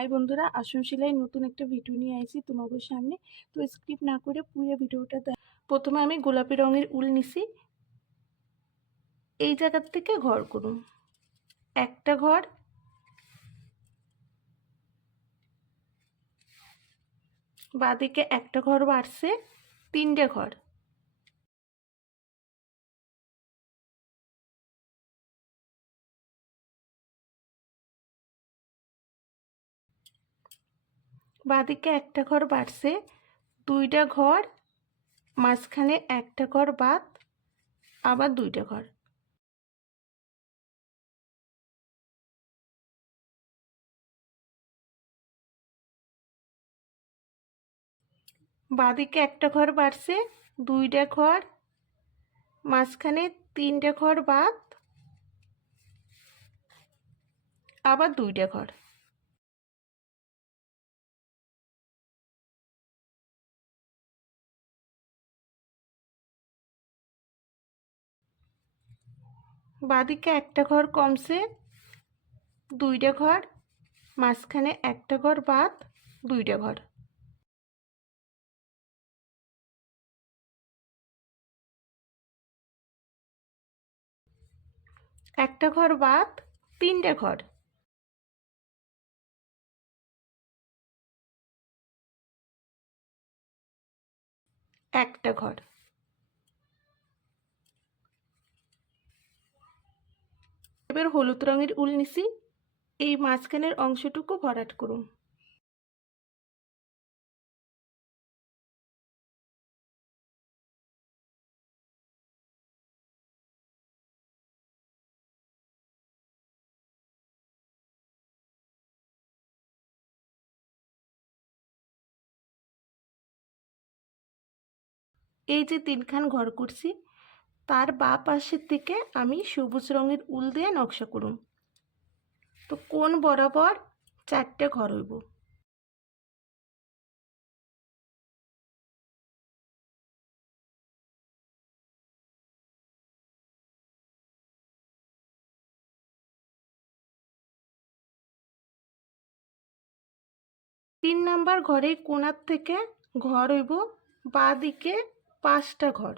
High বন্ধুরা, আসন সেলাই নতুন একটা ভিডিও নিয়ে আইছি তোমাদের সামনে। তো স্কিপ না করে পুরো ভিডিওটা প্রথমে আমি গোলাপি রঙের উল নিছি। এই জায়গা থেকে ঘর করুন, একটা ঘর, বাঁদিকে একটা ঘর বাড়ছে, তিনটে ঘর, বাঁদিকে একটা ঘর বাড়ছে, দুইটা ঘর, মাঝখানে একটা ঘর বাদ, আবার দুইটা ঘর। বাঁদিকে একটা ঘর বাড়ছে, দুইটা ঘর, মাঝখানে তিনটে ঘর বাদ, আবার দুইটা ঘর। বাঁদিকে একটা ঘর কমছে, দুইটা ঘর, মাঝখানে একটা ঘর বাদ, দুইটা ঘর। একটা ঘর বাদ, তিনটে ঘর। একটা ঘর। এবার হলুদ রঙের উল নিছি, এই মাঝখানের অংশটুকু ভরাট করুন। এই যে তিনখান ঘর করছি, তার বাঁ পাশের থেকে আমি সবুজ রঙের উল দিয়ে নকশা করুন। তো কোণ বরাবর চারটে ঘর হইব। তিন নাম্বার ঘরের কোণার থেকে ঘর হইব বাঁ দিকে পাঁচটা ঘর।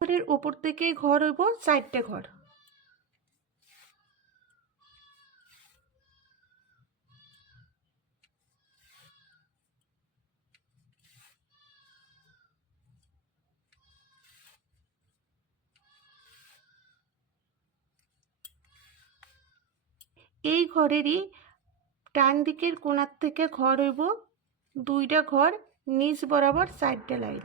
ঘরের ওপর থেকে ঘর হইব চারটে ঘর। এই ঘরেরই ডান দিকের কোণার থেকে ঘর হইব দুইটা ঘর, নিচ বরাবর চারটে লাইন।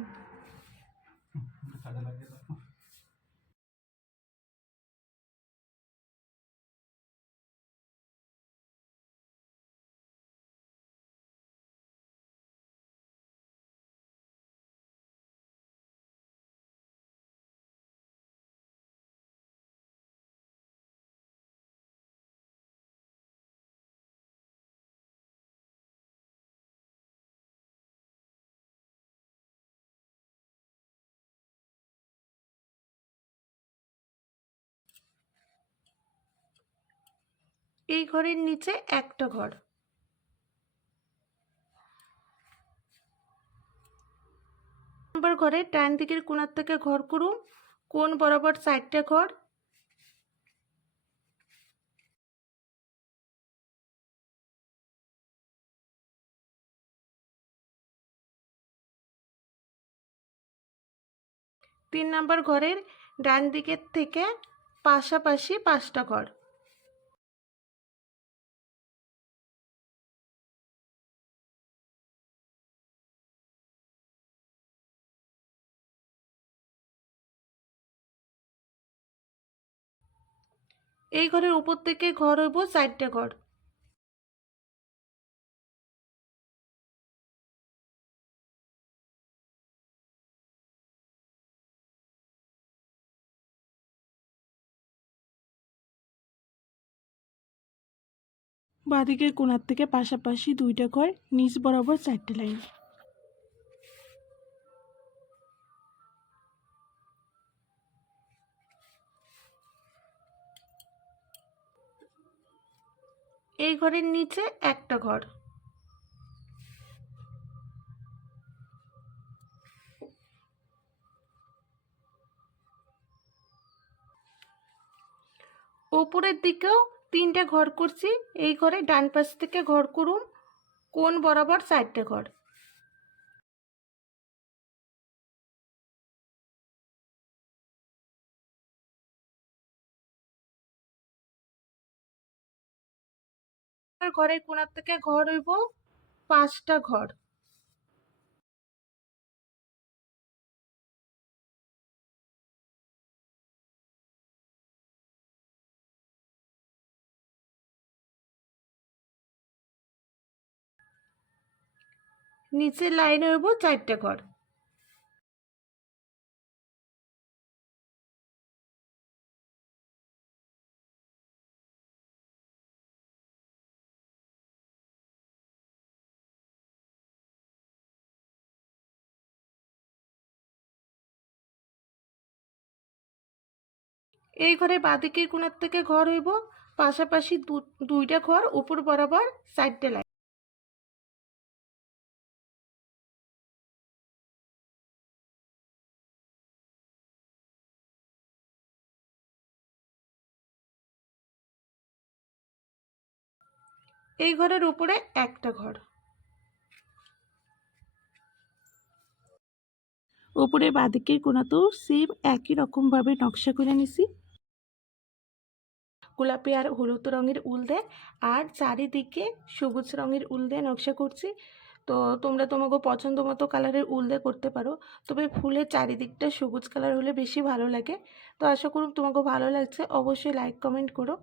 এই ঘরের নিচে একটা ঘর। নাম্বার ঘরে ডান দিকের কোণার থেকে ঘর করুন, কোণ বরাবর চারটে ঘর। তিন নাম্বার ঘরের ডান দিকের থেকে পাশাপাশি পাঁচটা ঘর। এই ঘরের উপর থেকে ঘর হইব চারটে ঘর। বাঁদিকের কোণার থেকে পাশাপাশি দুইটা ঘর, নিচ বরাবর 4টে লাইন। এই ঘরের নিচে একটা ঘর, ওপরের দিকেও 3টে ঘর করছি। এই ঘরে ডান পাশ থেকে ঘর করুন, কোণ বরাবর 4টে ঘর। ঘরের কোণার থেকে ঘর হইব 5টা ঘর। নিচের লাইন হইব 4টে ঘর। এই ঘরে বাঁদিকের কোণার থেকে ঘর হইব পাশাপাশি দুইটা ঘর, উপর বরাবর 4টে লাইন। এই ঘরের উপরে একটা ঘর। উপরে বাঁদিকের কোণাতেও সেম একই রকমভাবে নকশা করে নিছি, গোলাপি আর হলুদ রঙের উল দিয়ে, আর চারিদিকে সবুজ রঙের উল দিয়ে নকশা করছি। তো তোমরা তোমাকে পছন্দ মতো কালারের উল দিয়ে করতে পারো, তবে ফুলের চারিদিকটা সবুজ কালার হলে বেশি ভালো লাগে। তো আশা করুন তোমাকে ভালো লাগছে, অবশ্যই লাইক কমেন্ট করো।